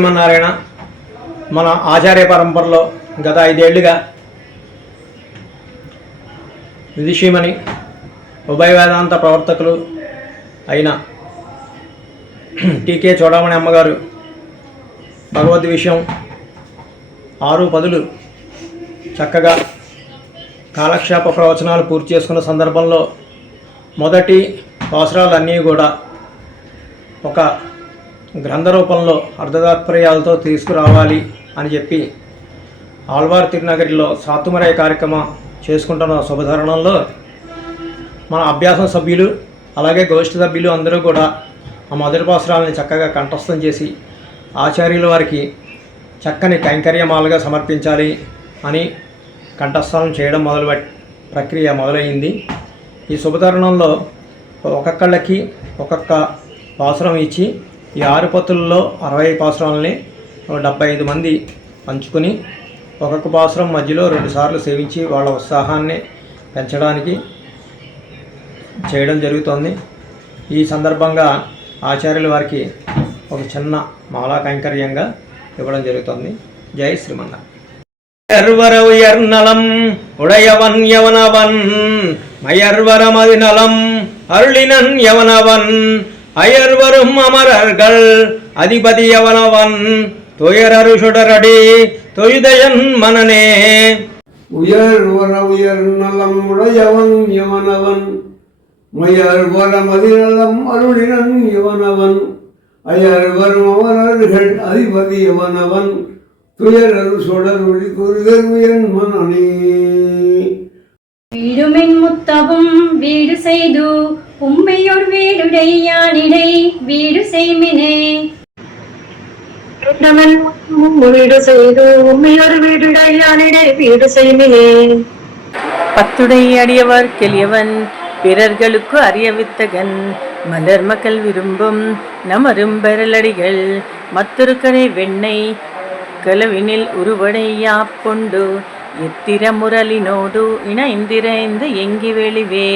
శ్రీమన్నారాయణ మన ఆచార్య పరంపరలో గత 5 ఏళ్లుగా విదుషీమణి ఉభయ వేదాంత ప్రవర్తకులు అయిన టీకే చూడమణి అమ్మగారు భగవద్ విషయం 6 చక్కగా కాలక్షేప ప్రవచనాలు పూర్తి చేసుకున్న సందర్భంలో మొదటి అవసరాలన్నీ కూడా ఒక గ్రంథ రూపంలో అర్ధతాత్పర్యాలతో తీసుకురావాలి అని చెప్పి ఆళ్వార్ తిరునగరిలో సాతుమరాయ కార్యక్రమం చేసుకుంటున్న శుభతరుణంలో మన అభ్యాసం సభ్యులు అలాగే గోష్ఠి సభ్యులు అందరూ కూడా ఆ మొదటి పాసురాలని చక్కగా కంఠస్థం చేసి ఆచార్యుల వారికి చక్కని కైంకర్యమాలుగా సమర్పించాలి అని కంఠస్థం చేయడం ప్రక్రియ మొదలైంది. ఈ శుభతరుణంలో ఒక్కొక్కళ్ళకి ఒక్కొక్క పాసురం ఇచ్చి ఈ 6 పత్తులలో 60 పాసురాలని 75 మంది పంచుకుని ఒక్కొక్క పాసురం మధ్యలో 2 సార్లు సేవించి వాళ్ళ ఉత్సాహాన్ని పెంచడానికి చేయడం జరుగుతోంది. ఈ సందర్భంగా ఆచార్యుల వారికి ఒక చిన్న మాలా కైంకర్యంగా ఇవ్వడం జరుగుతుంది. జై శ్రీమన్నారాయణ. மயர்வர உயர்நலம் உடையவன் எவனவன் மயர்வர மதிநலம் அருளினன் எவனவன் அயர்வரும் அமரர்கள் அதிபதி எவனவன் துயரரு சுடரடி தொழுதயன் மனனே. உயர்வர உயர்நலம் உடையவன் எவனவன் மயர்வர மதிநலம் அருளினன் எவனவன் அயர்வரும் அமரர்கள் அதிபதி எவனவன் துயரரு சுடரொளி குருதர்வியன் மனனே. வீடுமென் முத்தவும் வீடு செய்து உம்மையோர் வீடுடையானிடை வீடு செய்மினே. வீடு செய்து உம்மையோர் வீடுடையானிடை வீடு செய்மினே. பத்துடை அடியவர் கெளியவன் பிறர்களுக்கு அறியவித்தகன் மலர் மக்கள் விரும்பும் நமரும் பெறலடிகள் மத்துருக்கரை வெண்ணெய் கலவினில் உருவடையா பொண்டு எத்திர முரலினோடு இணைந்திரைந்து எங்கி வெளிவே.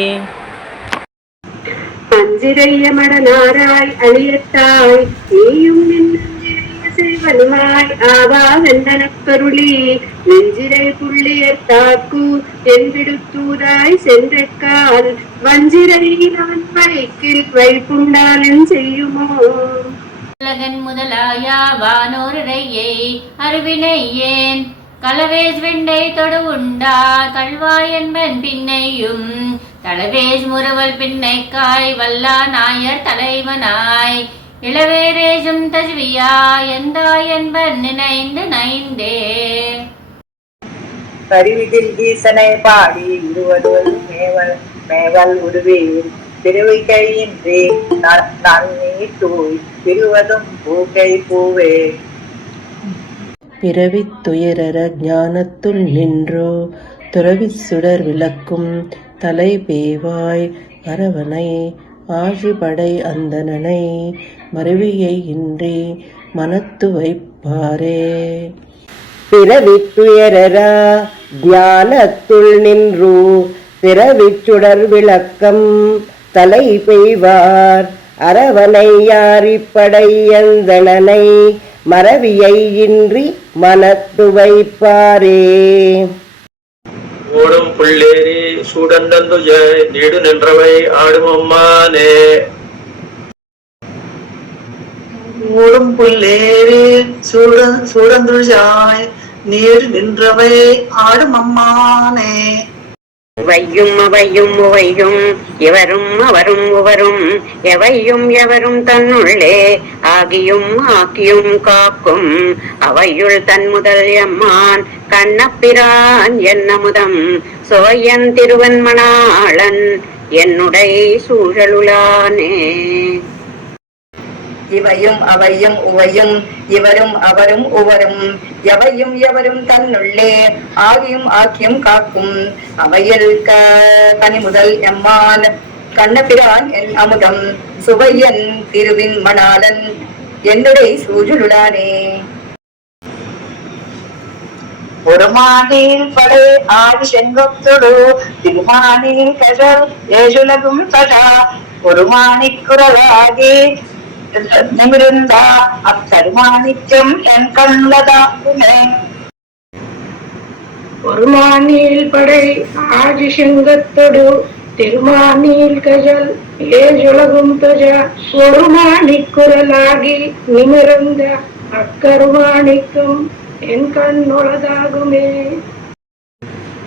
அஞ்சிரைய மடனாராய் அழியத்தாய் நீயும் செய்வனுமாய் ஆவா வெந்தனக்கருளி நெஞ்சிரை புள்ளியர் தாக்கு என்பிடுத்தூதாய் சென்றக்கால் வஞ்சிரை நான் வைக்கில் வைப்புண்டாலன் செய்யுமோ. உலகன் முதலாயா வானோரையே அருவினையேன் களவேஸ் வெண்டை தொடு உண்டா கல்வாய் என்பன் பின்னையும் தளவேஸ் முறுவல் பின்னைக்காய் வல்லா நாயர் தலைவனாய் இளவேரேஜும் தஜ்வியா எந்தாய் என்பன் நினைந்து நைந்தே. கருவிதில் ஈசனை பாடி இருவருள் மேவல் மேவல் உருவேன் பிறவை கையின்றி நான் நீட்டோய் பிரிவதும் பூக்கை பூவே. பிறவித் துயரற ஞானத்துள் நின்றோ துறவி சுடர் விளக்கும் தலை பேவாய் அரவனை ஆழிபடை அந்தனனை மருவியை இன்றி மனத்து வைப்பாரே. பிறவித் துயரற ஞானத்துள் நின்றோ பிறவிச் சுடர் விளக்கம் தலை பெய்வார் அரவனை யாரிப்படை அந்தணனை மறவியை இன்றி மனத்து வைப்பாரே. ஓடும் புள்ளேரி சூடந்தந்துஜ நீடு நின்றவை ஆடும் அம்மானே. ஓடும் புள்ளேரி சூடந்துஜாய் நீடு நின்றவை ஆடும் அம்மானே. வையும் அவையும் உவையும் எவரும் அவரும் உவரும் எவையும் எவரும் தன்னுள்ளே ஆகியும் ஆக்கியும் காக்கும் அவையுள் தன் முதல் எம்மான் கண்ணப்பிரான் என்னமுதம் சோயன் திருவன் மணாளன் என்னுடை சூழலுளானே. இவையும் அவையும் உவையும் இவரும் அவரும் உவரும் எவையும் எவரும் தன்னுள்ளே ஆகியும் ஆக்கியும் காக்கும் அவையில் கனி முதல் எம்மான் கண்ணபிரான் என் அமுதம் சுவையன் திருவின் மணாளன் என்னுடைய சூழலுளானே. ஒருமானில் படை ஆடி செங்கொத்தொடு திருமானில் கஜல் ஏசுலகும் தடா ஒரு மாணிக்குரலாகி நிமிர்ந்த அத்தருமாணிக்கம் என் கண்ணுள்ளதாகுமே. ஒருமானில் படை ஆதிசங்கத்தொடு திருமானில் கஜல் ஏஜுலகும் துஜ ஒருமானிக் குரலாகி நிமிர்ந்த அக்கருமாணிக்கும் என் கண்ணுளதாகுமே.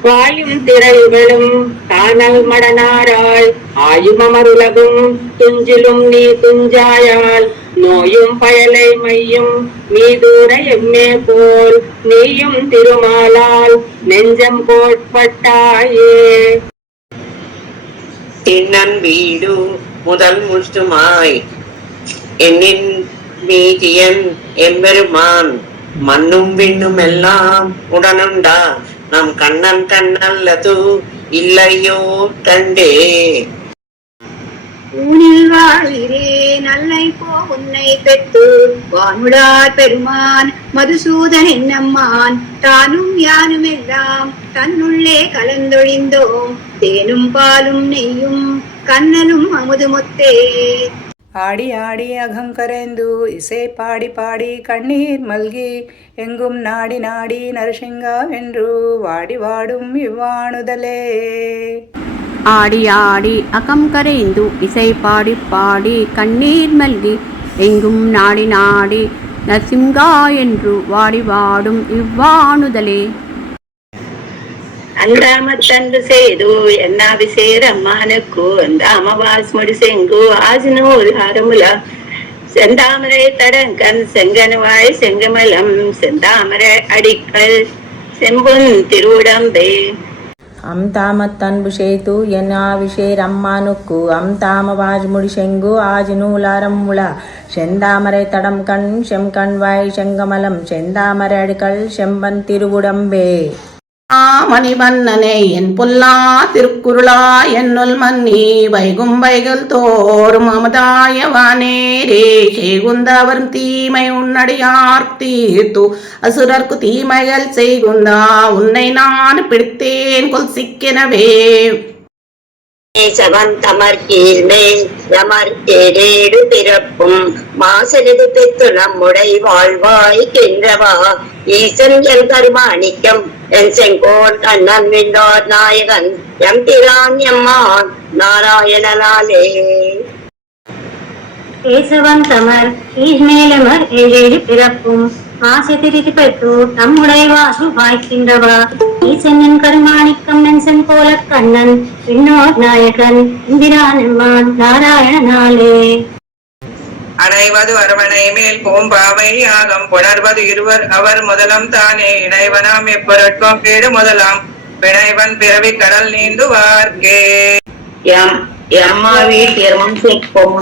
வாயும் திரள்களும் காணல் மடனாராள் ஆயும் அமருலகும் துஞ்சிலும் நீ துஞ்சாயால் நோயும் பயலை மையும் மீதூர எம்மே போல் நீயும் திருமாலால் நெஞ்சம் கோட்பட்டாயே. என்னன் வீடு முதல் முற்றுமாய் என்னின் மீதியன் எம்பெருமான் மண்ணும் விண்ணும் எல்லாம் உடனுண்டா நம் கண்ணன் கண்ணல்லது இல்லையோ கண்டே. ஊனில் வாழ்கிறே நல்லை போ உன்னை பெற்று வானுடார் பெருமான் மதுசூதன் என்னம்மான் தானும் யானும் எல்லாம் தன்னுள்ளே கலந்தொழிந்தோம் தேனும் பாலும் நெய்யும் கண்ணனும் அமுதுமொத்தே. ஆடி ஆடி அகம் கரைந்து இசை பாடி பாடி கண்ணீர் மல்கி எங்கும் நாடி நாடி நரசிங்கா வென்று வாடி வாடும் இவ்வாணுதலே. ஆடி ஆடி அகம் கரைந்து இசை பாடி பாடி கண்ணீர் மல்கி எங்கும் நாடி நாடி நரசிங்கா என்று வாடி வாடும் இவ்வாணுதலே. அந்தாமத்தன்று செய்து என்னாபிஷேரம்மானுக்கு அந்தாமவாஸ் முடிசெங்கு ஆசினூர் ஹரமுல செந்தாமரை தடங்கன் செங்கனுவாய் செங்கமலம் செந்தாமரை அடிக்கல் செம்புன் திருவுடம்பே. அம்தாமத்தன்பு சேத்து என்னாவிஷேரம்மானுக்கு அம்தாமவாஜ் முடிசெங்கு ஆஜினூலாரமுல செந்தாமரை தடம் கண் செம்கண்வாய் செங்கமலம் செந்தாமரை அடிக்கல் செம்பன் திருவுடம்பே. மணிவண்ணனே என் பொல்லா திருக்குருளா என்னுள் மன்னி வைகும் வைகள் தோறும் அமுதாயவானேரே செய்குந்தவர் தீமை உன்னடியார் தீர்த்து அசுரர்க்கு தீமைகள் செய்குந்தா உன்னை நான் பிடித்தேன் கொல் சிக்கெனவே. தமர் கீழ்மே யமர் ஏழேடு பிறப்பும் மாசலிது பெற்று நம்முடை வாழ்வாய் கின்றவா ஈசன் என் கருமாணிக்கம் என் செங்கோல் கண்ணன் விண்ணோர் நாயகன் எம் பிரான் எம்மான் நாராயணனாலே. கேசவன் தமர் கீழ்மேலமர் ஏழேழு பிறப்பும் ஆசை திரித்து பெற்று நம்முடைய வாசு வாய்க்கின்றவா ஈசனின் கருமாணிக்கம் நெஞ்சன் போல கண்ணன் விண்ணோர் நாயகன் இந்திரானம்மான் நாராயணனாலே. அணைவது அரவணை மேல் பூம்பாவை ஆகம் புணர்வது இருவர் அவர் முதலம் தானே இணைவனாம் எப்பொருட்கும் கேடு முதலாம் பிணைவன் பிறவி கடல் நீந்துவார்க்கே. எம்மாவி திருமம் சேர்க்கும்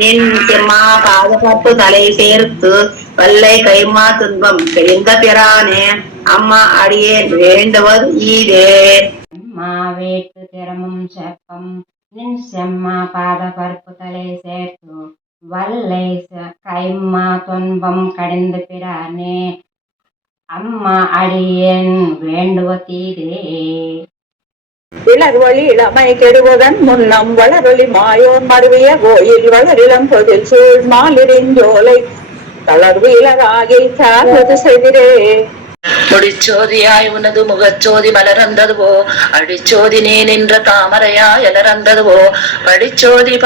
நின் செம்மா பாதகப்பு தலை சேர்த்து வல்லை கைமா துன்பம் தெரிந்த பிரானே அம்மா அடியேன் வேண்டுவது ஈரே. அம்மா வேட்டு திறமும் செப்பம் நின் செம்மா பாத பருப்பு தலை சேர்த்து வல்லை கைமா துன்பம் கடிந்த பிரானே அம்மா அடியேன் வேண்டுவதீரே. இளர்வழி இளமை கெடுவதன் முன்னம் வளரொலி மாயோர் மருவிய கோயில் வளரிளம் பொதில் சூழ் மாலிரிஞ்சோலை தளர்வு இளராகி சார்வது செதிரே. முடிச்சோதியாய் உனது முகச்சோதி மலர்ந்ததுவோ அடிச்சோதி நீ நின்ற தாமரையாய் எலர்ந்ததுவோ படிச்சோதி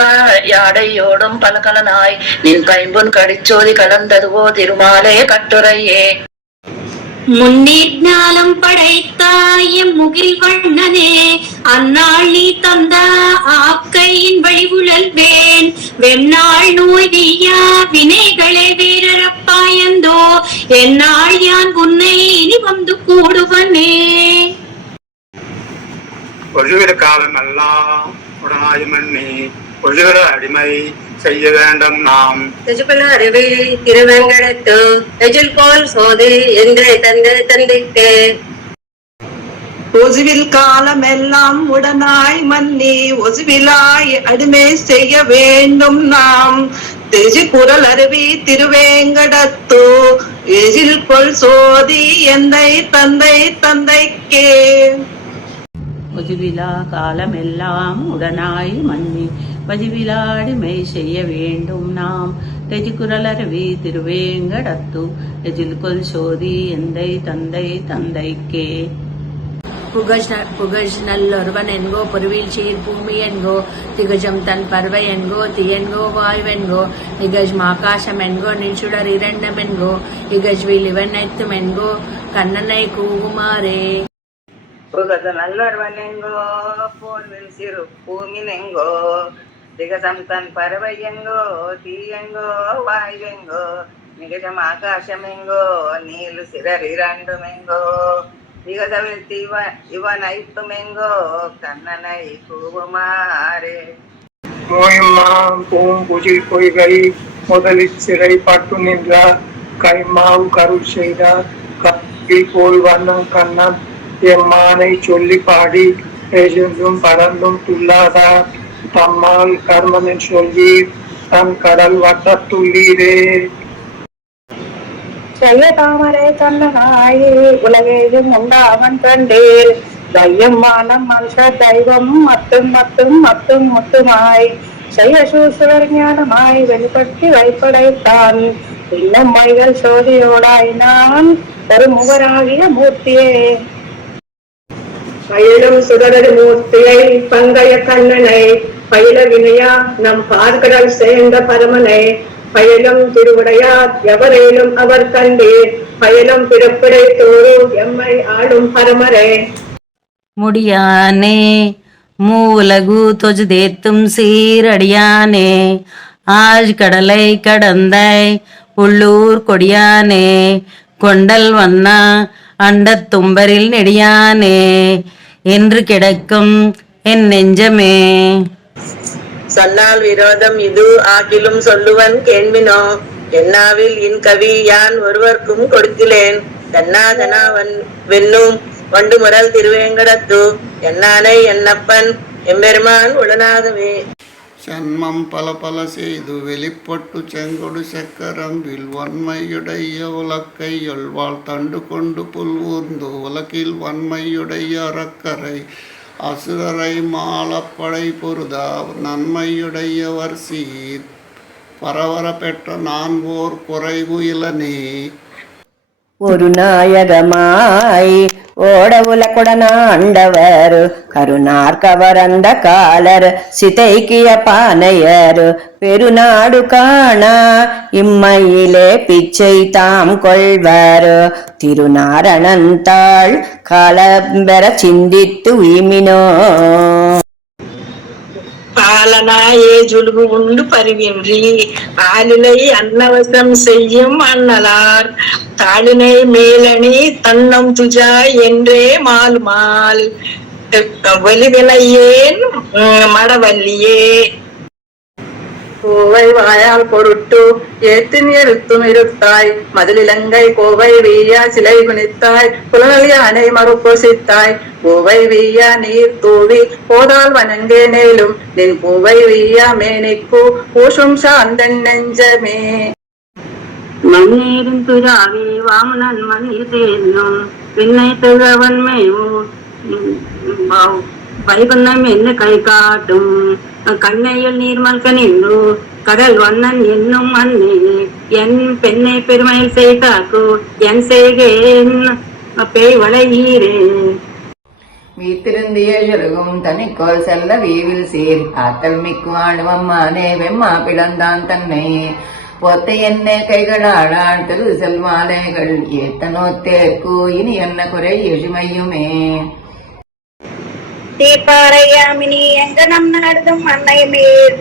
யாடையோடும் பலகலனாய் நின் பைம்புன் கடிச்சோதி கலந்ததுவோ திருமாலே கட்டுரையே. முன்னீர் ஞானம் படைத்தாயம் முகில் வண்ணனே அந்நாள் நீ தந்த ஆக்கையின் வழிவுழல்வேன் வெண்ணாள் நோய் நீயா வினைகளை வீரரப்பாயந்தோ எந்நாள் யான் உன்னை இனி வந்து கூடுவனே. ஒழுகிற காலம் எல்லாம் உடனாய் மண்ணி ஒழுகிற அடிமை செய்ய வேண்டும் நாம் அறிவு திருவெங்கடத்து எஜில் போல் சோதி என்று தந்தை தந்தைக்கு ஒசுவில் காலம் எல்லாம் உடனாய் மன்னி ஒசுவிலாய் அடிமை செய்ய வேண்டும் நாம் தெஜி குரல் அருவி திருவேங்கடத்து எஜில் கொள் சோதி எந்தை தந்தை தந்தைக்கே. ஒசுவிலா காலமெல்லாம் உடனாய் மன்னி வஜிவிலாடிமை செய்ய வேண்டும் நாம். தெஜிகுரலருவி திருவேங்கடத்து எஜில்கொல் சோதி எந்தை தந்தை தந்தைக்கே. புகழ் நல்லொருவன் என்கோ பொருவில் சீர் பூமி என்கோ திகஜம் தன் பறவை என்கோ தீயன்கோ வாய்வென்கோ நிகஜ் ஆகாசம் என்கோ நின்சுடர் இரண்டம் என்கோ இகஜ்வில் இவன் எத்தும் என்கோ கண்ணனை கூகுமாரே. புகழ் நல்லொருவன் என்கோ போர்வில் சிறு பூமினெங்கோ திகசம் தன் பறவை எங்கோ தீயெங்கோ வாய்வெங்கோ நிகஜம் ஆகாசம் எங்கோ நீலு சிறர் இரண்டும் எங்கோ திகதவில் இவன் ஐத்துமெங்கோ கண்ணனை கூவுமாறே. மோயம்மாம் பூங்குஜில் பொய்கை முதலில் சிறை பட்டு நின்றார் கைமாவு கருள் செய்தார் கப்பில் போல் வண்ணம் கண்ணன் எம்மானை சொல்லி பாடி எழுந்தும் பறந்தும் துள்ளாதார் தம்மால் கர்மனின் சொல்லி தன் கடல் வட்டத்துள்ளீரே. செய்ய தாமரை கண்ணனாயே உலகேயும் உண்டாவன் கண்டேன் தையம் மானம் மனுஷ தெய்வம் மத்தும் மத்தும் மத்தும் முத்துமாய் செய்ய சூசுவர் ஞானமாய் வெளிப்படுத்தி வைப்படைத்தான் இன்னும் மைகள் சோதியோடாய் நான் ஒரு முகராகிய மூர்த்தியே. பயிலும் சுடரது மூர்த்தியை பங்கைய கண்ணனை பயில வினையா நம் பார்க்கடல் சேர்ந்த பரமனை பயிலும் திருவுடையார் எவரேனும் அவர் கண்டீர் பயிலும் பிறப்பிடை தோறு எம்மை ஆளும் பரமரே. முடியானே மூலகு தொஜு தேத்தும் சீரடியானே ஆஜ் கடலை கடந்தாய் உள்ளூர் கொடியானே கொண்டல் வண்ணா அண்டத் தும்பரில் நெடியானே என்று கிடக்கும் என் நெஞ்சமே. சொன்னால் விரோதம் இது ஆகிலும் சொல்லுவன் கேள்வினோ என்னாவில் இன் கவி யான் ஒருவர்க்கும் கொடுத்திலேன் தன்னாதனாவன் வென்னும் வண்டு முரல் திருவேங்கடத்து என்னானை என்னப்பன் எம்பெருமான் உடனாகவே. சன்மம் பல பல செய்து வெளிப்பட்டு செங்கொடு சக்கரம்பில் வன்மையுடைய உலக்கை எழ்வாள் தண்டு கொண்டு புல்வூர்ந்து உலகில் வன்மையுடைய அறக்கரை அசுரரை மாலப்படை பொருதா நன்மையுடையவர் சீர் பரவர பெற்ற நான் ஓர் குறைவு இளனே. ஒரு நாயகமாய் ஓட உலகுடனாண்டவர் கருணார் கவரந்த காலர் சிதைக்கிய பானையர் பெருநாடு காணா இம்மையிலே பிச்சை தாம் கொள்வர் திருநாரணந்தாள் காலம்பெற சிந்தித்து உய்மினோ. பாலனாயே ஜுலுகு உண்டு பரிவின்றி ஆளிலை அன்னவசம் செய்யும் அண்ணலார் தாளினை மேலணி தன்னம் துஜா என்றே மால் மால் வெளிவினையேன் மடவல்லியே. கோவை வாயால் பொருட்டு ஏத்து நிறுத்தும் இருத்தாய் மதிலிலங்கை கோவை வீயா சிலை குனித்தாய் புலனொலி அணை மறுப்பொசித்தாய் கோவை வீயா நீர் தூவி போதால் வணங்கே நேலும் நின் கோவை வீயா மேனிக்கு பூஷும் சாந்தன் நெஞ்சமே. மண்ணேரும் துராவி வாமனன் மண்ணில் தேனும் பின்னை திகவன் மேவும் வைகுந்தம் என்ன கை காட்டும் கண்ணையில் நீர்மல்க நின்று கடல் வண்ணன் என்னும் மண்ணே என் பெண்ணை பெருமையில் செய்தாக்கு என் செய்கேன் பேய் வளையீரே. வீத்திருந்திய ஜருகும் தனிக்கோல் செல்ல வீவில் சீர் ஆத்தல் மிக்கு ஆடுவம்மானே வெம்மா பிளந்தான் தன்னை பொத்த என்ன கைகளாளான் திரு செல்வாலைகள் ஏத்தனோ தேர்க்கு இனி என்ன குறை எழிமையுமே. தீப்பாறையாமினி எங்கனம் நடத்தும் அன்னை மேல்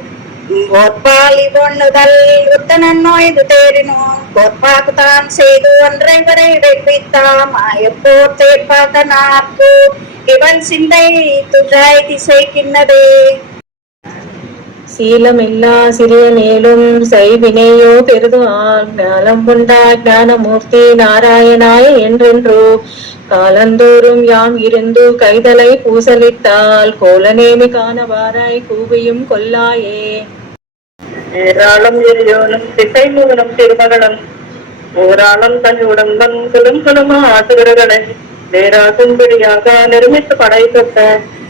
கோற்பால் இதொன்னுதல் உத்தனன் நோய்து தேறினோம் கோற்பாக்கு தான் செய்து ஒன்றை வரை இடைப்பித்தாம் ஆயப்போர் தேர்ப்பாக்க நாக்கு இவன் சிந்தை துஜாய் திசைக்கின்னதே. சீலமில்லா சிறிய மேலும் செய்வினையோ பெருதுவான் ஞானம் கொண்டா ஞானமூர்த்தி நாராயணாய என்றென்றோ காலந்தோறும் யாம் இருந்து கைதலை பூசலித்தால் கோலநேமி காணவாராய் கூவியும் கொல்லாயே. ஏராளம் எரியோனும் திசை மூலம் திருமகனும் ஓராளம் தன் உடம்பன் குடும்பமா ஆசுகர்களை நேராகும்படியாக நிர்மித்து படை பெற்ற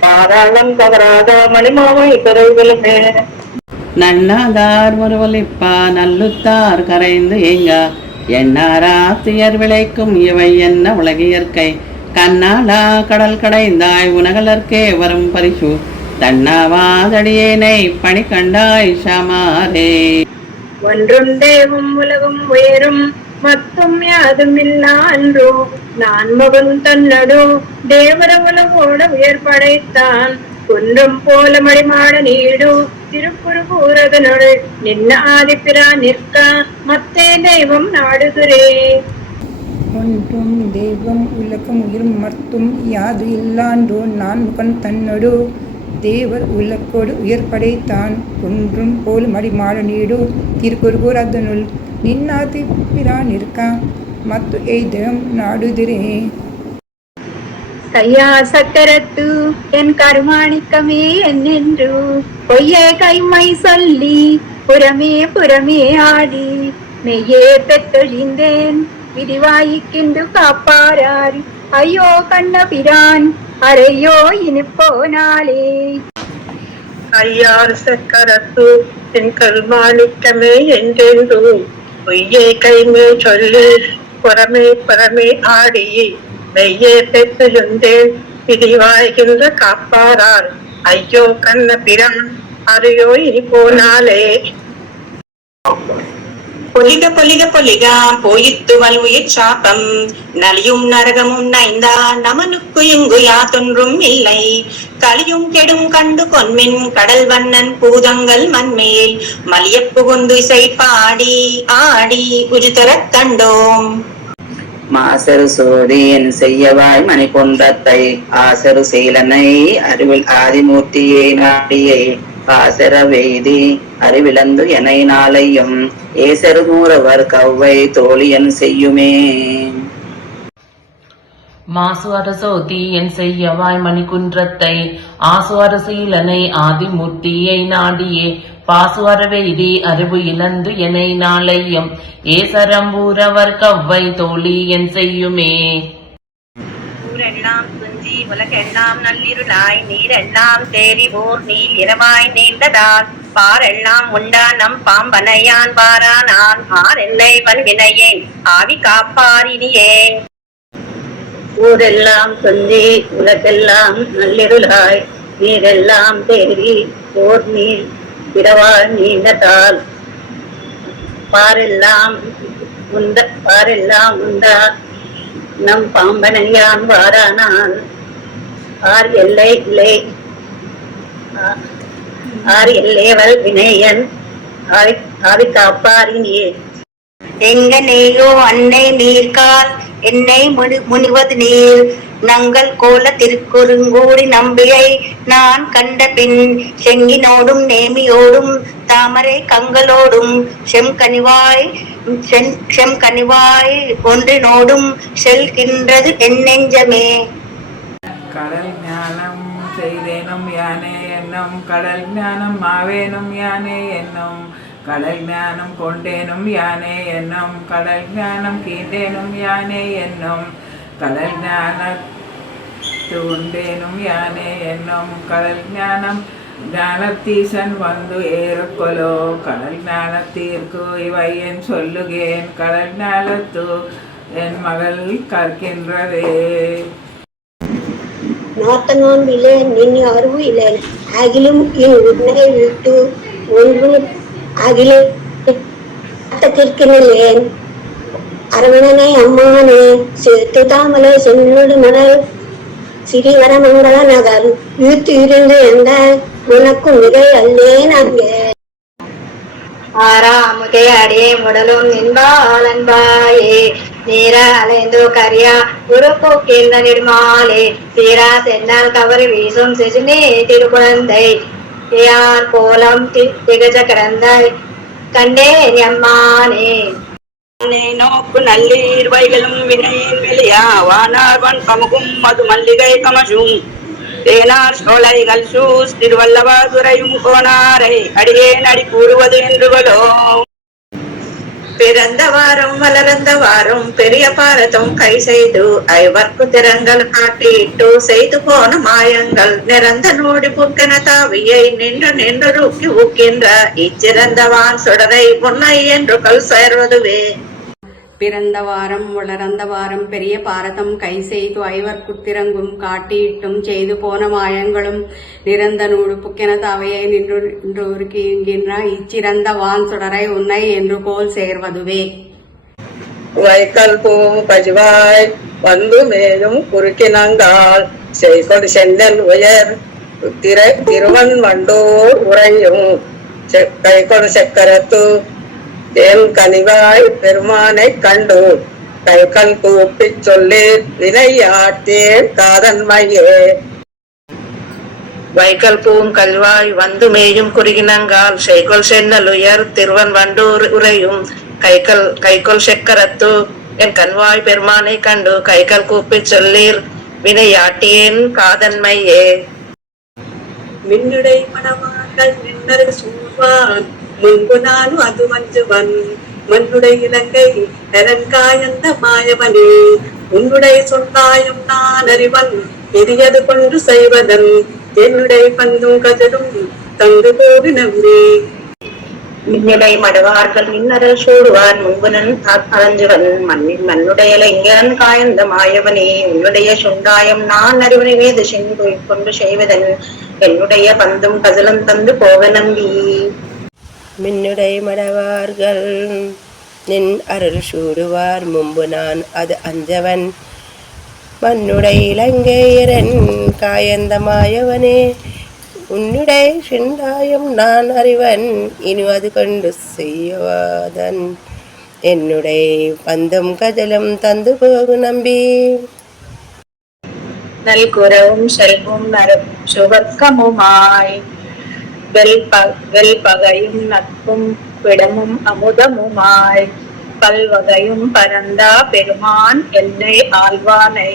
பாராளம் கவராத மணிமாவை குறைகளுமே. நன்னாதார் முருவலிப்பா நல்லுத்தார் கரைந்து ஏங்க எண்ணாரா துயர் விளைக்கும் இவை என்ன உலகியற்கை கண்ணாலா கடல் கடைந்தாய் உனகலர்க்கே வரும் பரிசு தன்னாவாதடியேனை பணி கண்டாய் ஷமாரே. ஒன்றும் தேவும் உலகும் உயரும் மத்தும் யாதும் இல்லா அன்றோ நான் மகன் தன்னடோ தேவர உலகோட உயர் படைத்தான் குன்றும் போல மடிமாட நீடு திருக்குறு கூறதனோடு நின்ன ஆதிப்பிரா நிற்க மத்தே தெய்வம் நாடுகிறே. ஒன்றும் தெய்வம் உலகம் உயிரும் மர்த்தும் யாது இல்லான்றோ நான் முகன் தன்னொடு தேவர் உலக்கோடு உயர் படைத்தான் குன்றும் போல் மடிமாட நீடு திருக்குறுகூர் அதனுள் நின்னாதி பிரான் இருக்கா மத்து எய்தம் நாடுதிரே. கையா சக்கரத்து என் கருமாணிக்கமே என்னென்று பொய்யே கைமை சொல்லி புறமே புறமே ஆடி மெய்யே பெற்றொழிந்தேன் விரிவாயிக்கின்று காப்பாரார் ஐயோ கண்ண பிரான் அறையோ இனிப்போனாலே. ஐயாறு சக்கரத்து என் கருமாணிக்கமே என்றென்று பொய்யே கைமே சொல்லி புறமே புறமே ஆடி மெய்யே பெற்றிருந்தேன் பிரிவாய்கின்ற காப்பாரார் ஐயோ கண்ண பிரான் அறையோ இனி போனாலே. பொலிக பொலிக பொலிக போயித்துவல் உயிர் சாப்பம் நலியும் நரகமும் நைந்தா நமனுக்கு இங்கு யாதொன்றும் இல்லை கலியும் கெடும் கண்டு கொன்மின் கடல் வண்ணன் பூதங்கள் மண்மேல் மலிய புகுந்து இசை பாடி ஆடி உஜுதரக் கண்டோம். மாசரு சோதியன் செய்யவாய் மணி பொந்தத்தை ஆசரு சீலனை அறிவில் ஆதிமூர்த்தியே நாடியே பாசர வெய்தி அறிவிழந்து எனை நாளையும் ஏசரு மூரவர் கவ்வை தோழியன் செய்யுமே. மாசு அரசோதி என் செய்யவாய் மணிக்குன்றத்தை ஆசு அரசீலனை ஆதிமூர்த்தியை நாடியே பாசு அரவெய்தி அறிவு இழந்து எனை நாளையும் ஏசரம்பூரவர் கவ்வை தோழி என் செய்யுமே. ஊரெல்லாம் துஞ்சி உலகெல்லாம் நள்ளிருளாய் நீரெல்லாம் தேறி ஓர் நீல் இரவாய் நீண்டதால் பாரெல்லாம் உண்டானம் பாம்பனையான் பாரானான் ஆரெல்லை வல்வினையேன் ஆவி காப்பாரினியே. ஊரெல்லாம் துஞ்சி உலகெல்லாம் நள்ளிருளாய் நீரெல்லாம் தேறி ஓர் நீல் இரவாய் நீண்டதால் பாரெல்லாம் உண்டா நம் பாம்பனையான் வாரானால் ஆர் எல்லைவல் வினையன் ஆவி காப்பாரினியே. எங்கனேயோ அன்னை நீர்கால் என்னை முனிவது நீர் நங்கள் கோல திருக்குறுங்கூடி நம்பியை நான் கண்ட பின் செங்கினோடும் நேமியோடும் தாமரை கங்களோடும் செம்கனிவாய் ஒன்றினோடும் செல்கின்றது என் நெஞ்சமே. கடல் ஞானம் செய்தேனும் யானே என்னும் கடல் ஞானம் மாவேனும் யானே என்னும் கடல் ஞானம் கொண்டேனும் யானே என்னும் கடல் ஞானம் கீண்டேனும் யானே என்னும் கடல் ஞான தூண்டேனும் யானே என்னும் கடல் ஞானம் ஞானத்தீசன் வந்து ஏறுக்கொலோ கடல் ஞானத்தீர்க்கு இவை என் சொல்லுகேன் கடல் ஞானத்து என் மகள் கற்கின்றதே. நாத்தனாம்பிலே நின் அறிவு இல்லை அகிலும் என் உன்னை விட்டு ஒன்று அகிலே கேட்கிறேன் அரவணனை அம்மானே துதாமலை சென்னோடு மணல் சிறிவரமங்கல நகர் ஈர்த்து இருந்து எந்த உனக்கு மிகை அல்லேன் அங்கே. ஆறாமுதே அடியே முடலும் நின்பாலன்பாயே நீர அலைந்து கரியா உருப்போக்கின்ற நிர்மாலே சீரா சென்னால் கவரி வீசும் சிசுனே திருக்குழந்தை யார் கோலம் திகஜ கிடந்தாய் கண்டேன் எம்மானே. நோக்கு நல்லீர் வைகளும் வினையின் வெளியா வானார்வன் கமுகும் மது மல்லிகை கமசும் தேனார் சோலைகள் சூஸ் திருவல்லவாதுரையும் கோனாரை அடியேன் அடி கூறுவது என்றுகளோ. பிறந்த வாரம் வளர்ந்த வாரம் பெரிய பாரதம் கை செய்து ஐவர்க்கு திறங்கள் காட்டிட்டு செய்து போன மாயங்கள் நிறந்த நோடி புக்கென தாவியை நின்று நின்று ஊக்கி ஊக்கின்ற இச்சிறந்தவான் சுடரை முன்னை என்று கல் சேர்வதுவே. பிறந்த வாரம் வளர்ந்த வாரம் பெரிய பாரதம் கை செய்து ஐவர்க்குத்திரங்கும் காட்டியிட்டும் செய்து போன மாயங்களும் நிறந்த நூடு புக்கென தாவையை நின்று உருக்கின்ற இச்சிறந்த வான் சுடரை உன்னை என்று கோல் சேர்வதுவே. வைக்கல் பூ பஜுவாய் வந்து மேலும் குறுக்கினங்கால் செய்கொடு செந்தல் உயர் திருவன் வண்டோர் உறையும் கைகொடு சக்கரத்து என் கனிவாய் பெருமானை கண்டு கைகள் கூப்பி சொல்லி வினையாட்டேன் காதன்மையே. வைக்கல் பூம் கல்வாய் வந்து மேயும் குறுகினங்கால் செய்கொள் சென்னலுயர் திருவன் வண்டூர் உரையும் கைகொள் செக்கரத்து என் கண்வாய் பெருமானை கண்டு கைகள் கூப்பி சொல்லீர் வினையாட்டேன் காதன்மையே. மின்னுடை மணவார்கள் நின்னரை சூழ்வான் முன்பு நானும் அது மஞ்சுவன் மண்ணுடை இலங்கை நரன்காயந்த மாயவனே உன்னுடைய சொன்னாயும் நான் அறிவன் எரியது கொண்டு செய்வதன் என்னுடைய பந்தும் கதிரும் தங்கு போது நம்பி. மின்னுடை மடவார்கள் மின்னரல் சூடுவான் முன்புனன் அலைஞ்சுவன் மண்ணுடைய இங்கரன் காயந்த மாயவனே உன்னுடைய சுண்டாயம் நான் அறிவனை வேது சென்று கொண்டு செய்வதன் என்னுடைய பந்தும் கதிலும் தந்து போக நம்பி. மின்னுடை மடவார்கள் நின் அருள் சூடுவார் முன்பு நான் அது அஞ்சவன் மண்ணுடை இலங்கையரன் காயந்த மாயவனே உன்னுடைய சிண்டாயம் நான் அறிவன் இனி அது கொண்டு செய்யவாதன் என்னுடைய பந்தும் கஜலும் தந்து போகு நம்பி. நல்குறவும் செல்வம் நரும் சுவர்க்கமுமாய் வெல்பகையும் நட்பும் விடமும் அமுதமுமாய் பல்வகையும் பரந்தா பெருமான் என்னை ஆழ்வானை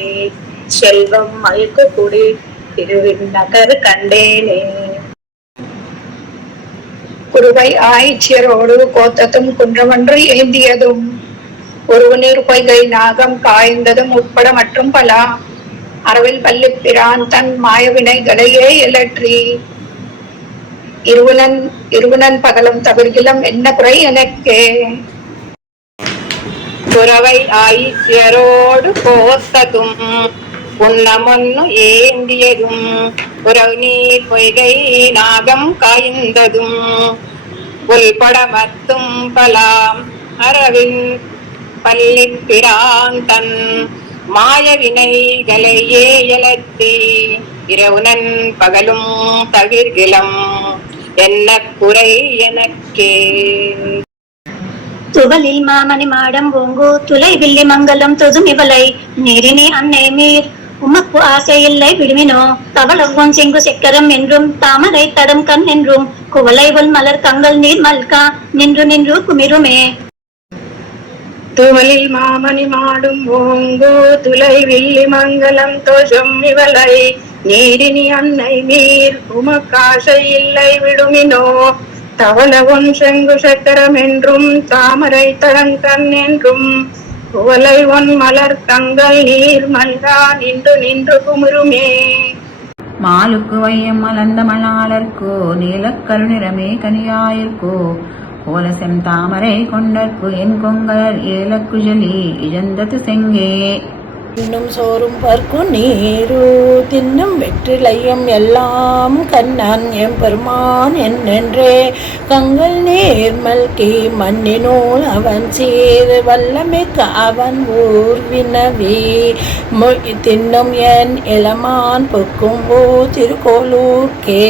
செல்வம் மல்கு குடி திருவிண்ணகர் கண்டேனே. குருவை ஆய்ச்சியரோடு கோத்தத்தும் குன்றமன்று ஏந்தியதும் ஒருவனீர் பொய்கை நாகம் காய்ந்ததும் உட்பட மற்றும் பல அரவில் பள்ளி பிரான் தன் மாயவினைகளையே எழற்றி இருவனன் பகலும் தவிர்கிலம் என்ன குறை எனக்கே. குறவை ஆயிரோடு கோத்ததும் உன்னமொன்னு ஏந்தியதும் உறவு நீர் பொய்கை நாகம் காய்ந்ததும் உள்படமத்தும் பலாம் அரவின் பள்ளி பிரான் தன் மாயவினைகளையே எழற்றி இரவுனன் பகலும் தவிர்கிலம் என்ன குறை எனக்கே. துவலில் மாமணி மாடம் பூங்கு துளை வில்லி மங்கலம் தொதும் இவளை நீரினி அன்னை மீர் உமக்கு ஆசை இல்லை விடுமினோ தவளவும் செங்கு செக்கரம் என்றும் தாமரை தடம் கண் என்றும் குவளை உள் மலர் கங்கள் நீர் மல்கா நின்று நின்று குமிருமே. துவலில் மாமணி மாடும் பூங்கு துளை வில்லி மங்கலம் தோஷம் இவளை நீரினி அன்னை மீர் உமக்காசை இல்லை விடுமினோ தவளவும் செங்கு சக்கரம் என்றும் தாமரை தடங்கண் என்றும் குவளை ஒன் மலர் கங்கள் நீர் மல்கா நின்று நின்று குமுருமே. மாலுக்கு வையம் மலர்ந்த மணாளர்க்கோ நீலக்கருநிறமே கனியாயிற்கோ கோலசெம் தாமரை கொண்டற்கு என் கொங்கர் ஏலக்குஜலி இழந்தது செங்கே. இன்னும் சோறும் பர்க்கு நீரு தின்னும் வெற்றிலையும் எல்லாம் கண்ணன் எம் பெருமான் என்னென்றே கங்கள் நீர் மல்கி மண்ணினூல் அவன் சீர் வல்லமிக்க அவன் ஊர் வினவி மொழி தின்னும் என் இளமான் பொக்கும் ஊ திருக்கோளூர்க்கே.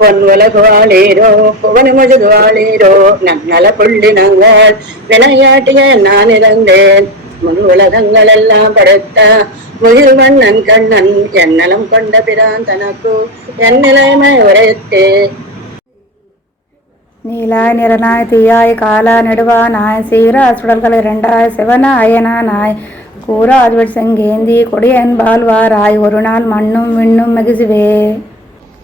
பொன்வலகுவாளீரோ புவனமுஜுவாளீரோ நன்னல புள்ளி நாங்கள் விளையாட்டிய நான் இருந்தேன் முன் உலகங்கள் எல்லாம் படுத்த முகில் மன்னன் கண்ணன் என்னலம் கொண்ட பிரான் தனக்கு என் நிலைமை உரைத்தே. நீலாய் நிறனாய் தீயாய் காலா நெடுவானாய் சீரா சுடல்கள் இரண்டாய் சிவனாயனானாய் கூறா அதுவட் செங்கேந்தி கொடியன் பால்வாராய் ஒரு நாள் மண்ணும் விண்ணும் மகிழ்வே.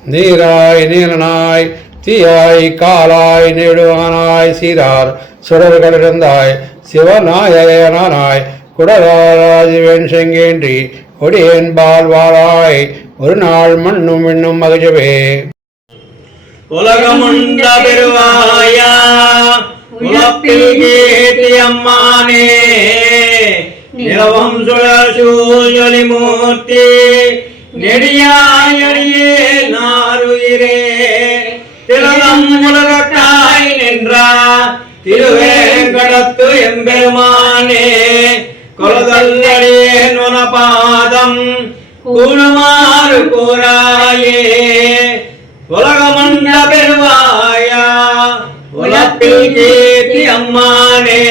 நீராய் நீலனாய் தீயாய் காலாய் நெடுவானாய் சீரார் சுடர்கள் இருந்தாய் சிவநாயகனானாய் குடராஜிவன் செங்கேன்றி கொடியேன் பால்வாராய் ஒரு நாள் மண்ணும் விண்ணும் மகிழ்வே. உலகமுண்ட பெருவாயா உலப்பில் கீர்த்தி அம்மானே நிலவம் சுழற்சூழலி மூர்த்தி நெடியாயடியே நாருயிரே திலகம் உலகட்டாய் நின்றா திருவேங்கடத்து எம்பெருமானே கொலதல்லடியேன் உனபாதம் கூணுமாறு கூறாயே. உலகமண்ட பெருவாயா உலப்பில் கீர்த்தி அம்மானே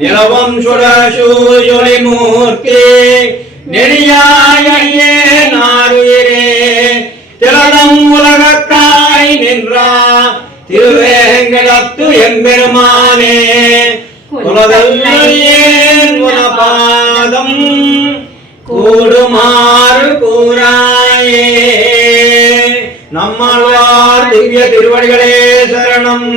நிலவம் சுடசூழலி மூர்த்தி நெடியாயே நாருயிரே திலகம் உலகக்காய் நின்றா திருவேங்கடத்து எம்பெருமானே குலதல்லையேன் உனபாதம் கூடுமாறு கூறாயே. நம்மாழ்வார் திவ்ய திருவடிகளே சரணம்.